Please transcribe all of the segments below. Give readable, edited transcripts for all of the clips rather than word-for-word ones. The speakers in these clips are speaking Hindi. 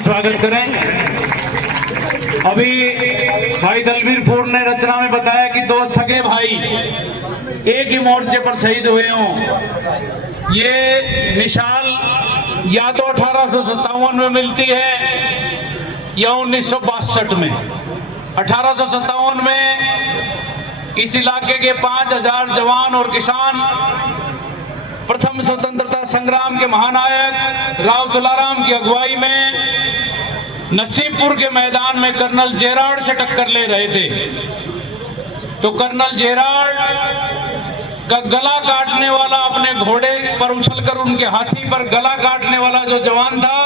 स्वागत करें। अभी भाई दलवीरपुर ने रचना में बताया कि दो सगे भाई एक ही मोर्चे पर शहीद हुए हों। ये मिसाल या तो 1857 में मिलती है या 1962 में। 1857 में इस इलाके के 5000 जवान और किसान प्रथम स्वतंत्रता संग्राम के महानायक राव तुलाराम की अगुवाई में नसीबपुर के मैदान में कर्नल जेरार्ड से टक्कर ले रहे थे। तो कर्नल जेरार्ड का गला काटने वाला, अपने घोड़े पर उछलकर उनके हाथी पर गला काटने वाला जो जवान था,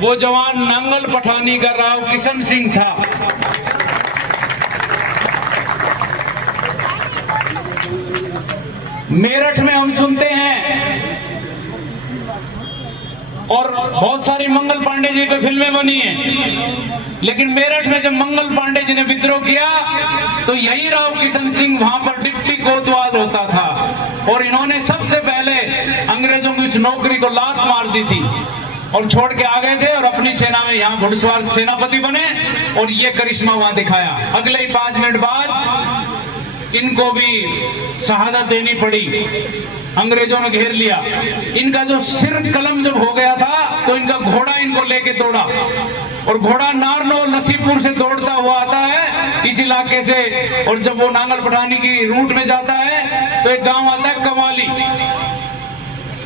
वो जवान नांगल पठानी का राव किशन सिंह था। मेरठ में हम सुनते हैं और बहुत सारी मंगल पांडे जी पे फिल्में बनी हैं, लेकिन मेरठ में जब मंगल पांडे जी ने विद्रोह किया तो यही राव किशन सिंह वहां पर डिप्टी कोतवाल होता था और इन्होंने सबसे पहले अंग्रेजों की इस नौकरी को लात मार दी थी और छोड़ के आ गए थे और अपनी सेना में यहाँ घुड़सवार सेनापति बने और ये करिश्मा वहां दिखाया। अगले ही 5 मिनट बाद इनको भी शहादत देनी पड़ी, अंग्रेजों ने घेर लिया। इनका जो सिर कलम जब हो गया था तो इनका घोड़ा इनको लेके दौड़ा और घोड़ा नारनौल नसीबपुर से दौड़ता हुआ आता है इस इलाके से, और जब वो नांगल पठानी की रूट में जाता है तो एक गांव आता है कमाली।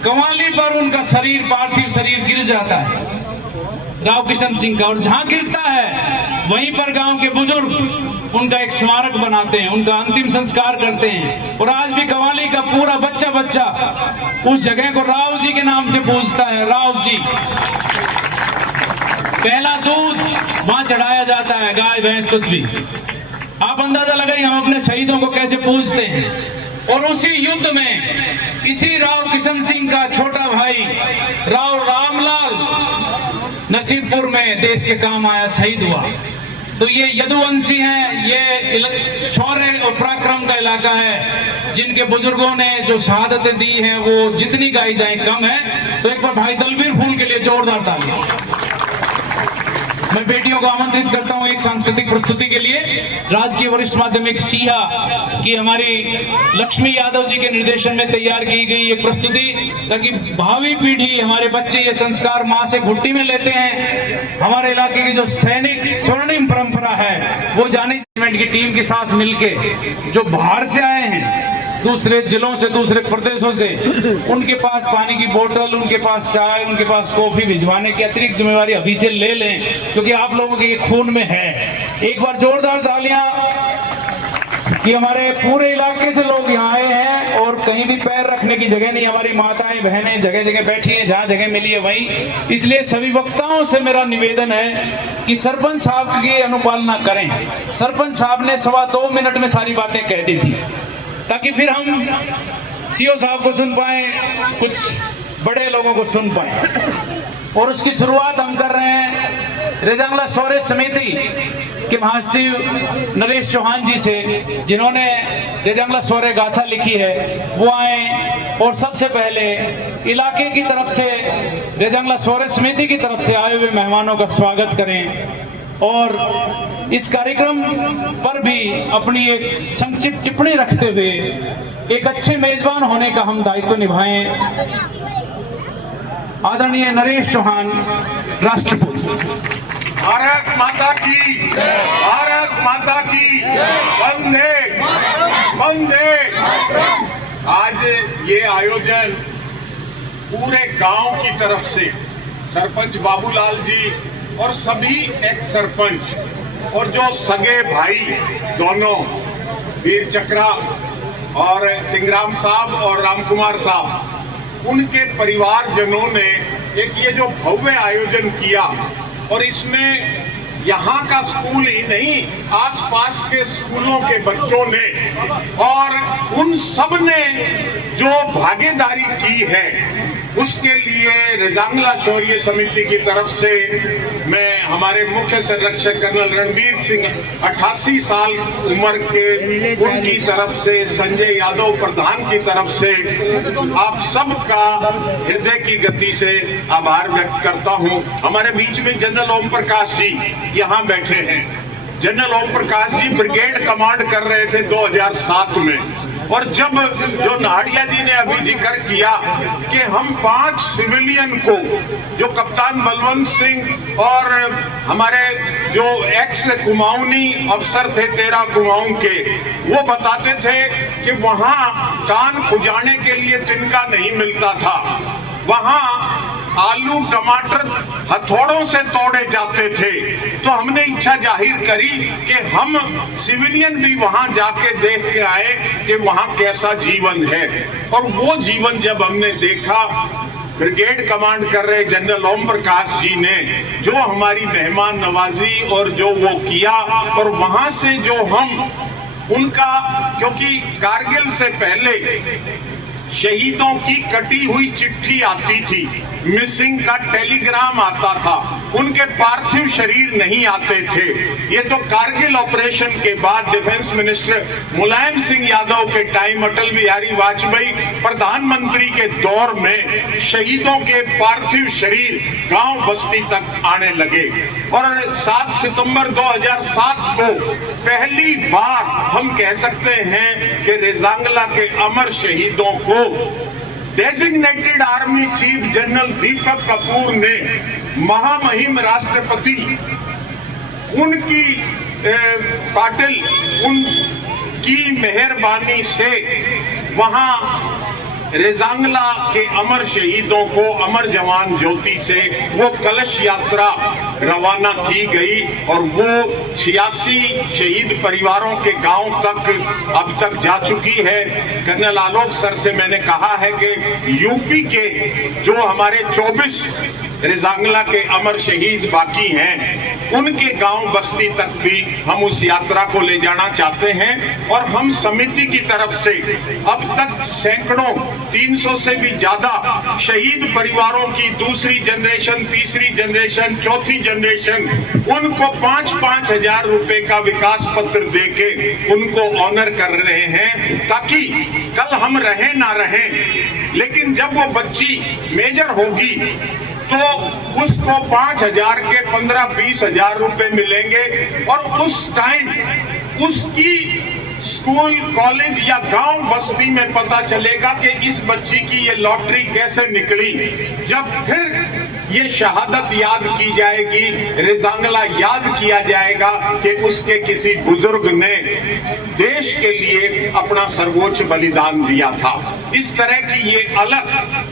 कमाली पर उनका शरीर, पार्थिव शरीर गिर जाता है राव किशन सिंह का, और जहां गिरता है वहीं पर गांव के बुजुर्ग उनका एक स्मारक बनाते हैं, उनका अंतिम संस्कार करते हैं। और आज भी कवाली का पूरा बच्चा बच्चा उस जगह को राव जी के नाम से पूजता है। राव जी, पहला दूध वहां चढ़ाया जाता है, गाय भैंस कुछ भी। आप अंदाजा लगाइए हम अपने शहीदों को कैसे पूजते हैं। और उसी युद्ध में इसी राव किशन सिंह का छोटा भाई राव रामलाल नसीबपुर में देश के काम आया, शहीद हुआ। तो ये यदुवंशी हैं, ये शौर्य और पराक्रम का इलाका है, जिनके बुजुर्गों ने जो शहादतें दी हैं वो जितनी गाई जाए कम है। तो एक बार भाई दलवीरपुर के लिए जोरदार ताली। मैं बेटियों को आमंत्रित करता हूं एक सांस्कृतिक प्रस्तुति के लिए। राजकीय वरिष्ठ माध्यमिक सीहा की हमारी लक्ष्मी यादव जी के निर्देशन में तैयार की गई एक प्रस्तुति, ताकि भावी पीढ़ी, हमारे बच्चे ये संस्कार माँ से घुट्टी में लेते हैं। हमारे इलाके की जो सैनिक स्वर्णिम परंपरा है वो जाने की टीम के साथ मिलके जो बाहर से आए हैं, दूसरे जिलों से, दूसरे प्रदेशों से, उनके पास पानी की बोतल, उनके पास चाय, उनके पास कॉफी भिजवाने की अतिरिक्त जिम्मेवारी अभी से ले लें, क्योंकि आप लोगों के खून में है। एक बार जोरदार तालियां कि हमारे पूरे इलाके से लोग यहाँ आए हैं और कहीं भी पैर रखने की जगह नहीं। हमारी माताएं बहनें जगह जगह बैठी हैं, जहाँ जगह मिली है वहीं। इसलिए सभी वक्ताओं से मेरा निवेदन है कि सरपंच साहब की अनुपालना करें। सरपंच साहब ने 2.25 मिनट में सारी बातें कह दी थी, ताकि फिर हम सीओ साहब को सुन पाए, कुछ बड़े लोगों को सुन पाए। और उसकी शुरुआत हम कर रहे हैं रेजांगला शौर्य समिति के महासचिव नरेश चौहान जी से, जिन्होंने रेजांगला शौर्य गाथा लिखी है। वो आए और सबसे पहले इलाके की तरफ से, रेजांगला शौर्य समिति की तरफ से आए हुए मेहमानों का स्वागत करें और इस कार्यक्रम पर भी अपनी एक संक्षिप्त टिप्पणी रखते हुए एक अच्छे मेजबान होने का हम दायित्व निभाएं। आदरणीय नरेश चौहान, राष्ट्रपुत्र। भारत माता की, भारत माता की, वंदे वंदे। आज ये आयोजन पूरे गांव की तरफ से सरपंच बाबूलाल जी और सभी एक्स सरपंच और जो सगे भाई दोनों वीर चक्रा और सिंग्राम साहब और रामकुमार साहब, उनके परिवारजनों ने एक ये जो भव्य आयोजन किया, और इसमें यहाँ का स्कूल ही नहीं, आसपास के स्कूलों के बच्चों ने और उन सब ने जो भागीदारी की है, उसके लिए रेजांगला शौर्य समिति की तरफ से मैं हमारे मुख्य संरक्षक कर्नल रणबीर सिंह 88 साल उम्र के उनकी तरफ से, संजय यादव प्रधान की तरफ से आप सबका हृदय की गति से आभार व्यक्त करता हूं। हमारे बीच में जनरल ओम प्रकाश जी यहाँ बैठे हैं। General Om Prakash ji brigade command कर रहे थे 2007 में, और जब जो नाहड़िया जी ने अभी जिक्र किया कि हम 5 सिविलियन को, जो कप्तान बलवंत सिंह और हमारे जो एक्स कुमाऊनी अफसर थे 13 कुमाऊं के, वो बताते थे कि वहां कान खुजाने के लिए तिनका नहीं मिलता था, वहां आलू टमाटर हथौड़ों से तोड़े जाते थे। तो हमने इच्छा जाहिर करी कि हम सिविलियन भी वहां जाके देख के आए कि वहां कैसा जीवन है। और वो जीवन जब हमने देखा, ब्रिगेड कमांड कर रहे जनरल ओम प्रकाश जी ने जो हमारी मेहमान नवाजी और जो वो किया, और वहां से जो हम उनका, क्योंकि कारगिल से पहले शहीदों की कटी हुई चिट्ठी आती थी, मिसिंग का टेलीग्राम आता था, उनके पार्थिव शरीर नहीं आते थे। ये तो कारगिल ऑपरेशन के बाद डिफेंस मिनिस्टर मुलायम सिंह यादव के टाइम, अटल बिहारी वाजपेयी प्रधानमंत्री के दौर में शहीदों के पार्थिव शरीर गांव बस्ती तक आने लगे। और 7 सितंबर 2007 को पहली बार हम कह सकते हैं कि रेजांगला के अमर शहीदों को designated army chief general Deepak Kapoor ने महामहिम राष्ट्रपति उनकी पाटिल उनकी मेहरबानी से वहां रेजांगला के अमर शहीदों को अमर जवान ज्योति से वो कलश यात्रा रवाना की गई, और वो 86 शहीद परिवारों के गांव तक अब तक जा चुकी है। कर्नल आलोक सर से मैंने कहा है कि यूपी के जो हमारे 24 रेजांगला के अमर शहीद बाकी हैं, उनके गांव बस्ती तक भी हम उस यात्रा को ले जाना चाहते हैं। और हम समिति की तरफ से अब तक सैकड़ों, 300 से भी ज्यादा शहीद परिवारों की दूसरी जनरेशन, तीसरी जनरेशन, चौथी जनरेशन, उनको 5-5 हजार रुपए का विकास पत्र देके उनको ऑनर कर रहे हैं, ताकि कल हम रहें ना रहें, लेकिन जब वो बच्ची मेजर होगी तो उसको 5,000 के 15-20 हजार रुपए मिलेंगे। और उस टाइम उसकी स्कूल, कॉलेज या गांव बस्ती में पता चलेगा कि इस बच्ची की ये लॉटरी कैसे निकली। जब फिर ये शहादत याद की जाएगी, रेजांगला याद किया जाएगा कि उसके किसी बुजुर्ग ने देश के लिए अपना सर्वोच्च बलिदान दिया था। इस तरह की ये अलग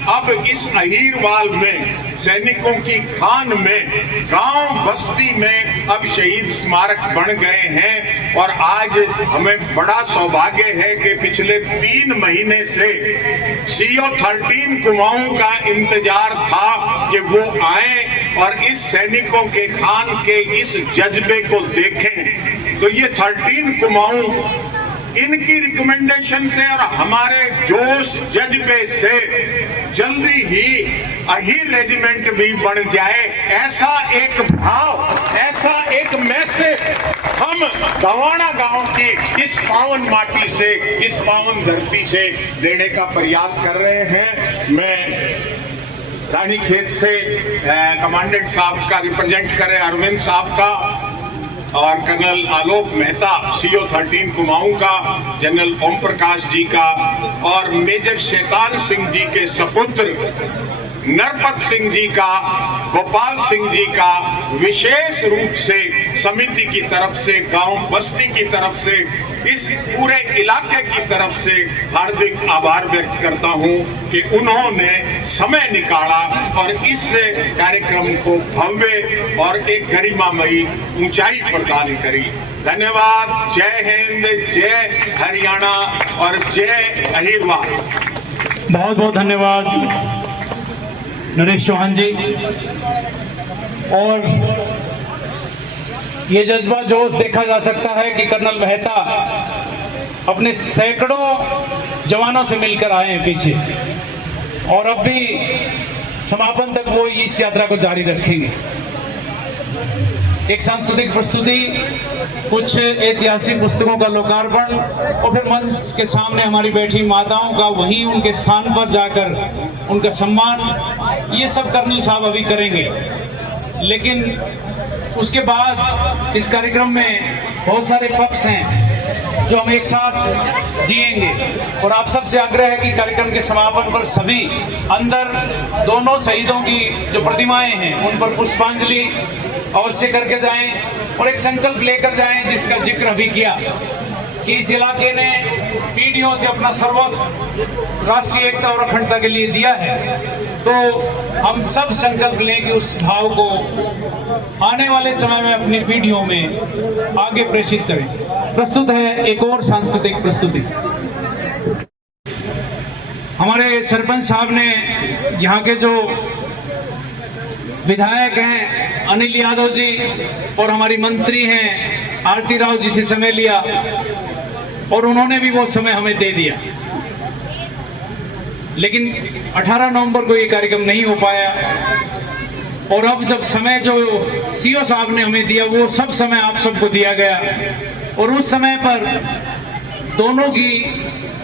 अब इस अहीरवाल में, सैनिकों की खान में, गांव बस्ती में अब शहीद स्मारक बन गए हैं। और आज हमें बड़ा सौभाग्य है कि पिछले 3 महीने से CO 13 कुमाऊं का इंतजार था कि वो आए और इस सैनिकों के खान के इस जज्बे को देखें। तो ये 13 कुमाऊं इनकी रिकमेंडेशन से और हमारे जोश जज्बे से जल्दी ही अहीर रेजिमेंट भी बन जाए, ऐसा एक भाव, ऐसा एक मैसेज हम गवाना गांव की इस पावन माटी से, इस पावन धरती से देने का प्रयास कर रहे हैं। मैं रानीखेत से कमांडेंट साहब का रिप्रेजेंट करें, अरविंद साहब का, और कर्नल आलोक मेहता CO 13 कुमाऊं का, जनरल ओम प्रकाश जी का, और मेजर शैतान सिंह जी के सपुत्र नरपत सिंह जी का, गोपाल सिंह जी का विशेष रूप से समिति की तरफ से, गांव बस्ती की तरफ से, इस पूरे इलाके की तरफ से हार्दिक आभार व्यक्त करता हूं कि उन्होंने समय निकाला और इस कार्यक्रम को भव्य और एक गरिमामयी ऊंचाई प्रदान करी। धन्यवाद। जय हिंद, जय हरियाणा और जय अहीरवाल। बहुत बहुत धन्यवाद नरेश चौहान जी। और ये जज्बा जोश देखा जा सकता है कि कर्नल मेहता अपने सैकड़ों जवानों से मिलकर आए हैं पीछे, और अब भी समापन तक वो इस यात्रा को जारी रखेंगे। एक सांस्कृतिक प्रस्तुति, कुछ ऐतिहासिक पुस्तकों का लोकार्पण और फिर मंच के सामने हमारी बैठी माताओं का वहीं उनके स्थान पर जाकर उनका सम्मान, ये सब कर्नल साहब अभी करेंगे। लेकिन उसके बाद इस कार्यक्रम में बहुत सारे पक्ष हैं जो हम एक साथ जिएंगे और आप सबसे आग्रह है कि कार्यक्रम के समापन पर सभी अंदर दोनों शहीदों की जो प्रतिमाएं हैं उन पर पुष्पांजलि अवश्य करके जाएं और एक संकल्प लेकर जाएं जिसका जिक्र अभी किया कि इस इलाके ने पीढ़ियों से अपना सर्वस्व राष्ट्रीय एकता और अखंडता के लिए दिया है। तो हम सब संकल्प लें कि उस भाव को आने वाले समय में अपनी पीढ़ियों में आगे प्रेषित करें। प्रस्तुत है एक और सांस्कृतिक प्रस्तुति। हमारे सरपंच साहब ने यहाँ के जो विधायक हैं अनिल यादव जी और हमारी मंत्री हैं आरती राव जी से समय लिया और उन्होंने भी वो समय हमें दे दिया, लेकिन 18 नवंबर को ये कार्यक्रम नहीं हो पाया। और अब जब समय जो सीओ साहब ने हमें दिया वो सब समय आप सबको दिया गया और उस समय पर दोनों की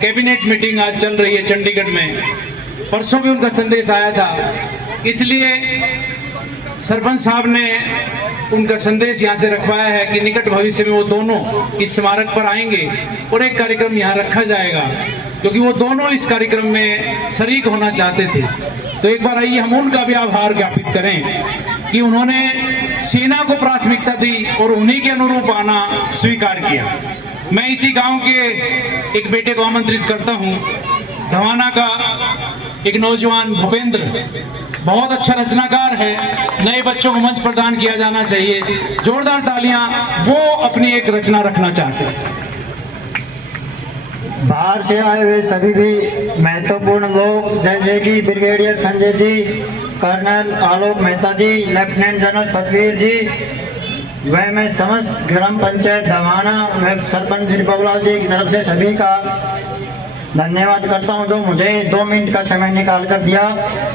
कैबिनेट मीटिंग आज चल रही है चंडीगढ़ में। परसों भी उनका संदेश आया था, इसलिए सरपंच साहब ने उनका संदेश यहाँ से रखवाया है कि निकट भविष्य में वो दोनों इस स्मारक पर आएंगे और एक कार्यक्रम यहाँ रखा जाएगा, क्योंकि वो दोनों इस कार्यक्रम में शरीक होना चाहते थे। तो एक बार आइए हम उनका भी आभार ज्ञापित करें कि उन्होंने सेना को प्राथमिकता दी और उन्हीं के अनुरूप आना स्वीकार किया। मैं इसी गांव के एक बेटे को आमंत्रित करता हूं, धवाना का एक नौजवान भूपेंद्र, बहुत अच्छा रचनाकार है, नए बच्चों को मंच प्रदान किया जाना चाहिए, जोरदार तालियां। वो अपनी एक रचना रखना चाहते हैं। बाहर से आए हुए सभी भी महत्वपूर्ण लोग जैसे कि ब्रिगेडियर संजय जी, कर्नल आलोक मेहता जी, लेफ्टिनेंट जनरल सतवीर जी, वह मैं समस्त ग्राम पंचायत धवाना व सरपंच श्री बबूलाल जी की तरफ से सभी का धन्यवाद करता हूं जो मुझे 2 मिनट का समय निकाल कर दिया।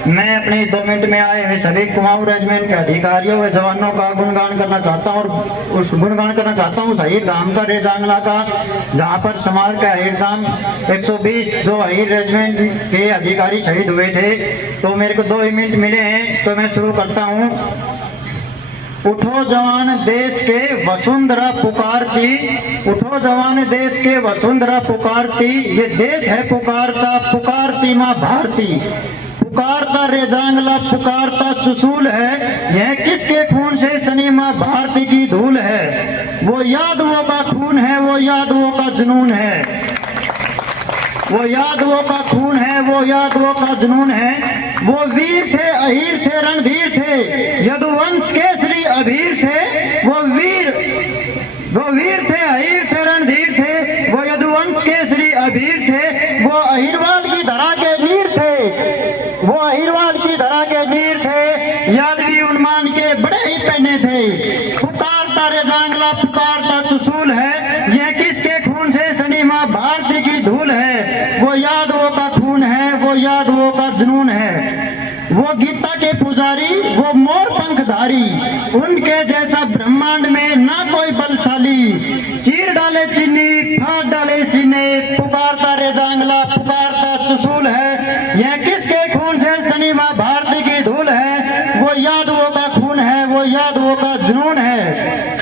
मैं अपने 2 मिनट में आए हुए सभी कुमाऊं रेजिमेंट के अधिकारियों व जवानों का गुणगान करना चाहता हूं और उस गुणगान करना चाहता हूं शहीद धाम का रेजांगला का, जहां पर स्मारक है अहीर धाम 120 जो अहीर रेजिमेंट के अधिकारी शहीद हुए थे। तो मेरे को 2 ही मिनट मिले हैं तो मैं शुरू करता हूँ। उठो जवान देश के वसुंधरा पुकारती, उठो जवान देश के वसुंधरा पुकारती, ये देश है पुकारता, पुकारती माँ भारती, पुकारता रेजांगला, पुकारता चुसूल है, यह किसके खून से सनी माँ भारती की धूल है। वो यादवों का खून है, वो यादवों का जुनून है, वो यादवों का खून है, वो यादवों का जुनून है। वो वीर थे, अहीर थे, रणधीर थे, यदुवंश केसरी अभीर थे। वो वीर थे, अहीर थे, रणधीर थे, वो यदुवंश केसरी अभीर थे। वो अहीरवाल की धरा के नीर थे, वो अहीरवाल की धरा के नीर थे, यादवी उन्मान के बड़े ही पहने थे। पुकारता रेजांगला, पुकारता चुसूल है, यह किसके खून से सनी माँ भारती की धूल है। वो यादवों का खून है, वो यादवों का जुनून है। वो गीता के पुजारी, वो मोर पंखधारी, उनके जैसा ब्रह्मांड में ना कोई बलशाली। चीर डाले चीनी, फाड़ डाले सीने, पुकारता रेजांगला, पुकारता चुसूल है, यह किसके खून से सनी माँ भारती की धूल है। वो यादवों का खून है, वो यादवों का जुनून है।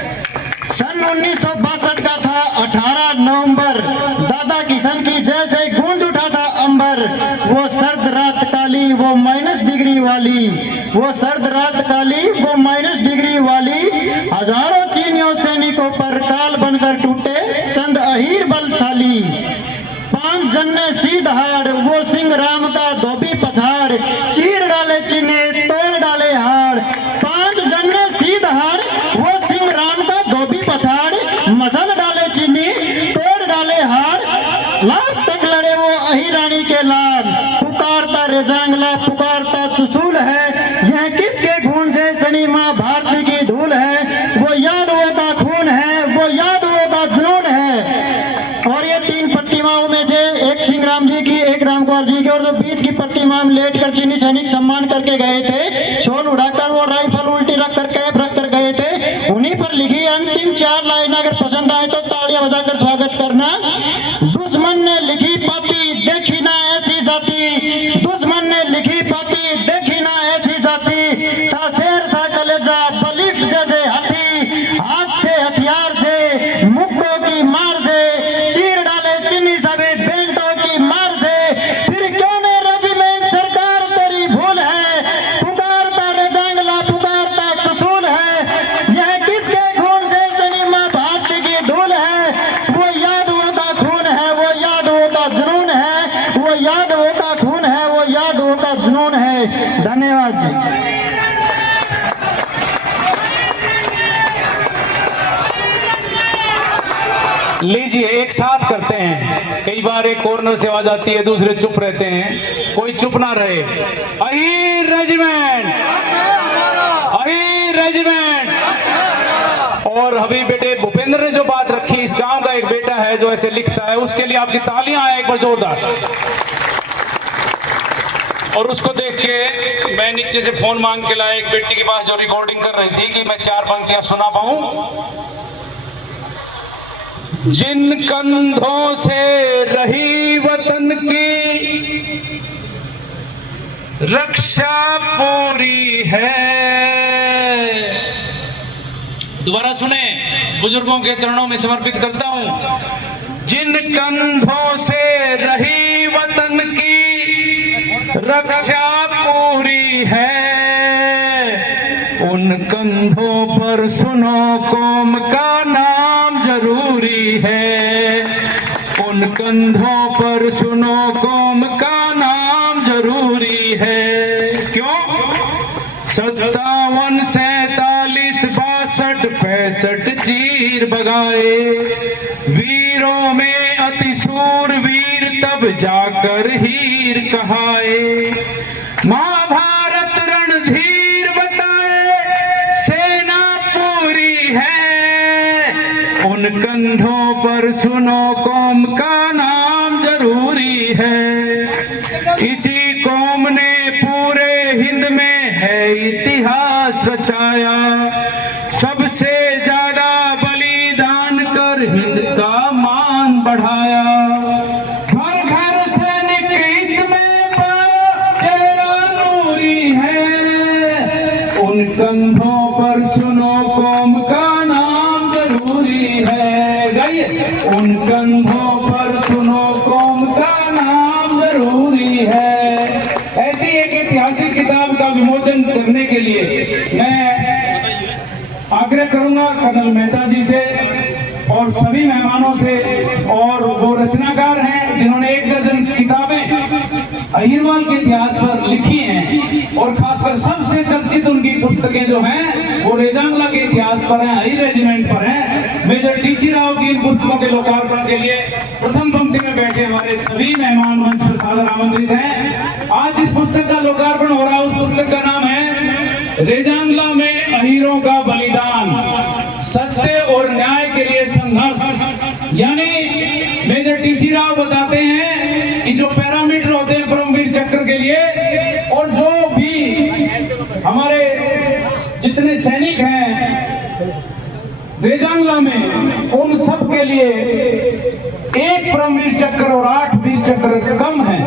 सन 1962 का था 18 नवंबर, दादा किशन की जैसे गूंज उठा था अंबर। वो सर्द रात काली, वो माइनस डिग्री वाली, वो सर्द रात काली, वो माइनस डिग्री वाली। हजारों चीनियों सैनिकों पर काल बनकर टूटे चंद अहीर बलशाली। 5 जन्ने सीधहाड़, वो सिंह राम का धोबी पछाड़, चीर डाले चीने, तोड़ डाले हाड़। 5 जन्ने सीधहाड़, वो सिंह राम का धोबी पछाड़, मसल डाले चीनी, तोड़ डाले हाड़। लाख तक लड़े वो अहिरानी के लाल, पुकारता रेजांगला, पुकारता चुसूल है, यह किसके खून से सनी माँ भारती की धूल है। वो यादवों का खून है, वो यादवों का जुनून है। और ये 3 प्रतिमाओं में से एक सिंह राम जी की, एक राम कुमार जी की और चीनी सैनिक सम्मान करके गए थे, शॉल उड़ाकर वो राइफल उल्टी रख कर कैप रख कर गए थे, उन्हीं पर लिखी अंतिम 4 लाइन अगर पसंद आए तो तालियां बजाकर स्वागत करना। दुश्मन ने लिखी पाती देखी ना ऐसी जाति, दुश्मन ने लिखी पाती देखी ना ऐसी जाति, था शेर सा कलेजा बलिष्ठ जैसे हाथी, हाथ से हथियार से मुक्कों की मार से चीर डाले चीनी सभी बेंटों की मार से, फिर क्यों ने रेजिमेंट सरकार तेरी भूल है, पुकारता रेजांगला पुकारता चसूल है, यह किसके खून से सनीमा भारती की धूल है, वो यादवों का खून है, वो यादवों का जुनून है, वो यादवों का खून है, वो यादवों का जुनून है। धन्यवाद जी। लीजिए एक साथ करते हैं। कई बार एक कॉर्नर से आवाज आती है, दूसरे चुप रहते हैं, कोई चुप ना रहे। Ahir regiment, Ahir regiment. और अभी बेटे भूपेंद्र ने जो बात रखी, इस गांव का एक बेटा है जो ऐसे लिखता है, उसके लिए आपकी तालियां आए एक बार जोरदार। और उसको देख के मैं नीचे से फोन मांग के लाया एक बेटी के पास जो रिकॉर्डिंग कर रही थी कि मैं 4 पंक्तियां सुना पाऊं। जिन कंधों से रही वतन की रक्षा पूरी है। दोबारा सुने, बुजुर्गों के चरणों में समर्पित करता हूं। जिन कंधों से रही वतन की रक्षा पूरी है, उन कंधों पर सुनो कौम का नाम जरूरी है, उन कंधों पर सुनो कौम का नाम जरूरी है। क्यों? 57, 47, 62, 65 चीर बगाए, वीरों में अतिशूर वीर तब जाकर हीर कहाए, महाभारत रणधीर बताए सेना पूरी है, उन कंधों पर सुनो कौम का नाम जरूरी है। इसी कौम ने पूरे हिंद में है इतिहास रचाया, सबसे ज्यादा बलिदान कर हिंद का मान बढ़ाया। घर घर सैनिक इसमें तेरा नूरी है, उन कंधों पर सुनो कौम का नाम जरूरी है। गाइए, उन कंधों पर सुनो कौम का नाम जरूरी है। ऐसी एक ऐतिहासिक किताब का विमोचन करने के लिए मैं आग्रह करूंगा कर्नल मेहता जी से और सभी मेहमानों से, और वो रचनाकार हैं जिन्होंने 1 दर्जन किताबें अहिरवाल के इतिहास पर लिखी हैं, और खासकर सबसे चर्चित उनकी पुस्तकें जो हैं वो रेजांगला के इतिहास पर हैं, अहीर रेजिमेंट पर हैं। Major TC. राव की इन पुस्तकों के लोकार्पण के लिए प्रथम पंक्ति में बैठे हमारे सभी मेहमान मंच पर सादर आमंत्रित हैं। आज इस पुस्तक का लोकार्पण हो रहा है। उस पुस्तक का नाम है रेजांगला में अहीरों का बलिदान, सत्य और न्याय के लिए संघर्ष। यानी मेजर टी.सी. राव बताते हैं कि जो पैरामीटर होते हैं परमवीर चक्र के लिए, और जो भी हमारे जितने सैनिक हैं रेजांगला में, उन सब के लिए 1 परमवीर चक्र और 8 वीर चक्र कम है।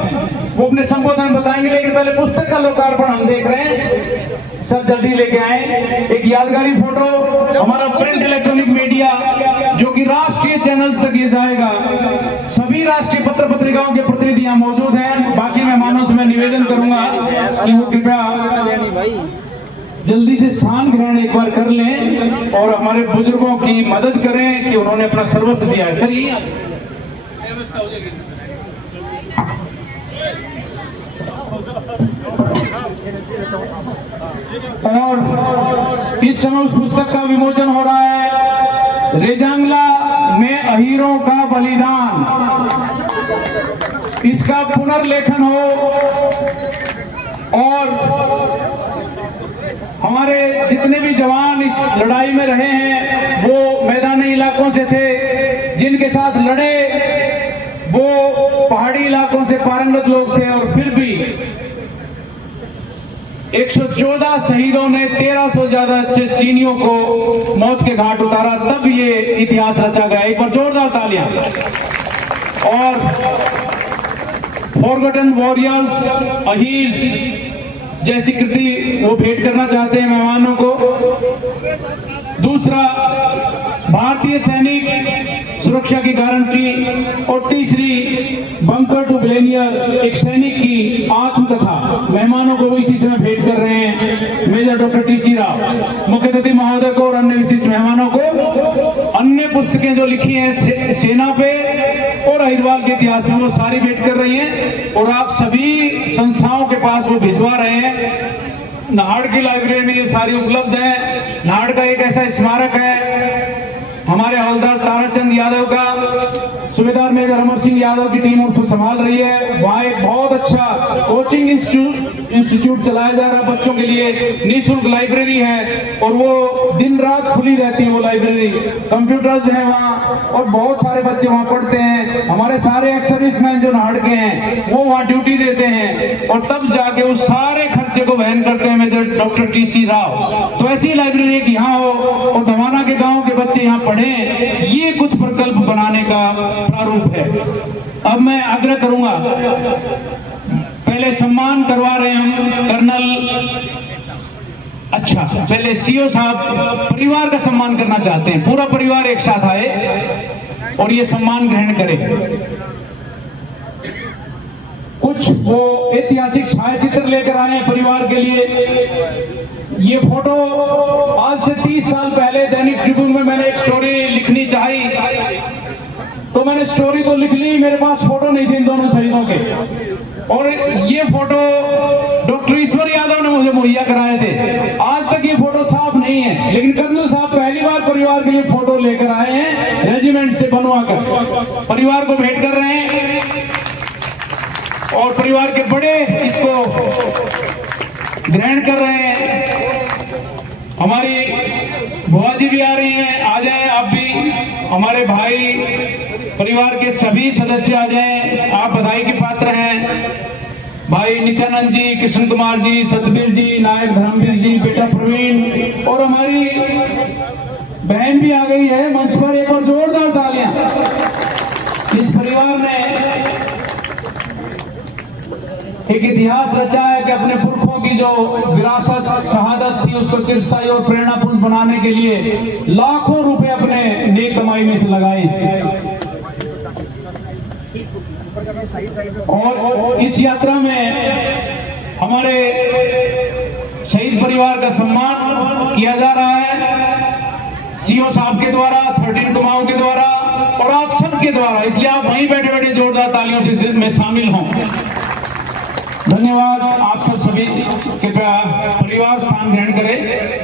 वो अपने संबोधन में बताएंगे, लेकिन पहले पुस्तक का लोकार्पण हम देख रहे हैं। सब जल्दी लेके आए एक यादगारी फोटो। हमारा प्रिंट इलेक्ट्रॉनिक मीडिया जो कि राष्ट्रीय चैनल तक ये जाएगा, सभी राष्ट्रीय पत्र पत्रिकाओं के प्रतिनिधि यहाँ मौजूद हैं। बाकी मेहमानों से मैं निवेदन करूंगा कि वो कृपया जल्दी से स्थान ग्रहण एक बार कर लें और हमारे बुजुर्गों की मदद करें कि उन्होंने अपना सर्वस्व दिया है। सर ये और इस समय उस पुस्तक का विमोचन हो रहा है, रेजांगला में अहीरों का बलिदान। इसका पुनर्लेखन हो और हमारे जितने भी जवान इस लड़ाई में रहे हैं वो मैदानी इलाकों से थे, जिनके साथ लड़े वो पहाड़ी इलाकों से पारंगत लोग थे, और फिर भी 114 शहीदों ने 1300 ज्यादा से चीनियों को मौत के घाट उतारा, तब ये इतिहास रचा गया। एक बार जोरदार तालियां। और फॉरगॉटन वॉरियर्स, अहीर्स जैसी कृति वो भेंट करना चाहते हैं मेहमानों को। दूसरा, भारतीय सैनिक सुरक्षा की गारंटी। और तीसरी, बंकर टू बिलेनियर, एक सैनिक की आत्मकथा मेहमानों को इसी समय भेंट कर रहे हैं मेजर डॉक्टर टी.सी. राव, मुख्य अतिथि महोदय को और अन्य विशिष्ट मेहमानों को। अन्य पुस्तकें जो लिखी हैं सेना पे और अहिरवाल के इतिहास में, वो सारी भेंट कर रही हैं और आप सभी संस्थाओं के पास वो भिजवा रहे हैं। नाहड़ की लाइब्रेरी में ये सारी उपलब्ध है। नाहड़ का एक ऐसा स्मारक है, हमारे हवलदार ताराचंद यादव का, सूबेदार मेजर अमर सिंह यादव की टीम उसको संभाल रही है। वहाँ एक बहुत अच्छा कोचिंग इंस्टीट्यूट चलाया जा रहा है बच्चों के लिए, निःशुल्क लाइब्रेरी है और वो दिन रात खुली रहती है वो लाइब्रेरी। कंप्यूटर्स हैं वहाँ और बहुत सारे बच्चे वहाँ पढ़ते हैं। हमारे सारे एक्स सर्विसमैन जो नाहड़ के हैं वो वहाँ ड्यूटी देते हैं और तब जाके उस सारे खर्चे को वहन करते हैं मेजर डॉक्टर टी.सी. राव। तो ऐसी लाइब्रेरी एक यहाँ हो और धमाना के गाँव के बच्चे यहाँ पढ़ें, ये कुछ प्रकल्प बनाने का प्रारूप है। अब मैं आग्रह करूंगा, पहले सम्मान करवा रहे हैं कर्नल, अच्छा पहले सीओ साहब परिवार का सम्मान करना चाहते हैं। पूरा परिवार एक साथ आए और ये सम्मान ग्रहण करे। कुछ वो ऐतिहासिक छायाचित्र लेकर आए हैं परिवार के लिए। ये फोटो आज से 30 साल पहले दैनिक ट्रिब्यून में मैंने एक स्टोरी लिखनी चाही, तो मैंने स्टोरी तो लिख ली, मेरे पास फोटो नहीं थे इन दोनों शहीदों के। और ये फोटो डॉक्टर ईश्वर यादव ने मुझे मुहैया कराए थे। आज तक ये फोटो साफ नहीं है, लेकिन कर्नल साहब पहली बार परिवार के लिए फोटो लेकर आए हैं रेजिमेंट से बनवा कर, परिवार को भेंट कर रहे हैं और परिवार के बड़े इसको ग्रहण कर रहे हैं। हमारी बुआ जी भी आ रही हैं, आ जाएं आप भी। हमारे भाई परिवार के सभी सदस्य आ जाएं, आप बधाई के पात्र हैं। भाई नित्यानंद जी, कृष्ण कुमार जी, सतबीर जी, नायक धर्मवीर जी, बेटा प्रवीण और हमारी बहन भी आ गई है मंच पर। एक और जोरदार तालियां। इस परिवार ने एक इतिहास रचा है कि अपने पुरखों की जो विरासत शहादत थी उसको चिरस्थायी और प्रेरणापूर्ण बनाने के लिए लाखों रुपए अपने नेक कमाई में से लगाए। और इस यात्रा में हमारे शहीद परिवार का सम्मान किया जा रहा है सीओ साहब के द्वारा, 13 कुमाऊं के द्वारा और आप सब के द्वारा। इसलिए आप वहीं बैठे बैठे जोरदार तालियों से में शामिल हों। धन्यवाद। आप सब सभी कृपया परिवार स्थान ग्रहण करें।